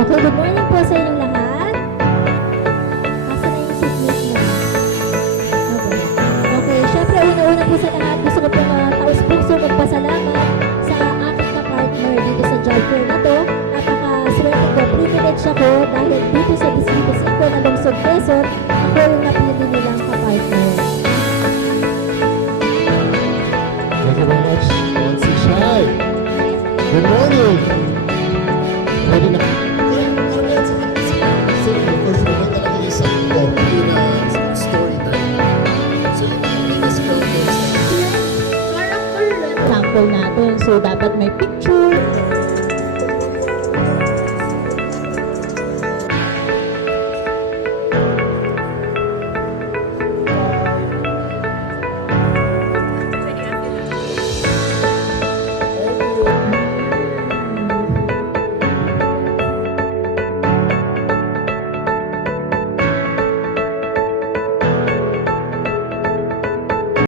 Okay, good morning po sa inyong lahat. Asa na yung seatmate mo? Okay, syempre una-una po sa lahat, gusto ko po taus-puso magpasalamat sa aking ka-partner dito sa job fair na to. Napaka-swerte ko, privilege ako dahil dito sa Distrito 5 ng Lungsod Quezon, ako yung napili nilang ka-partner. Thank you very much, Nancy Shai. Good morning. Pwede na. So, first of all, talaga yung sa copy na story time. So, yung biggest problem sa Sample natin. So, dapat may picture,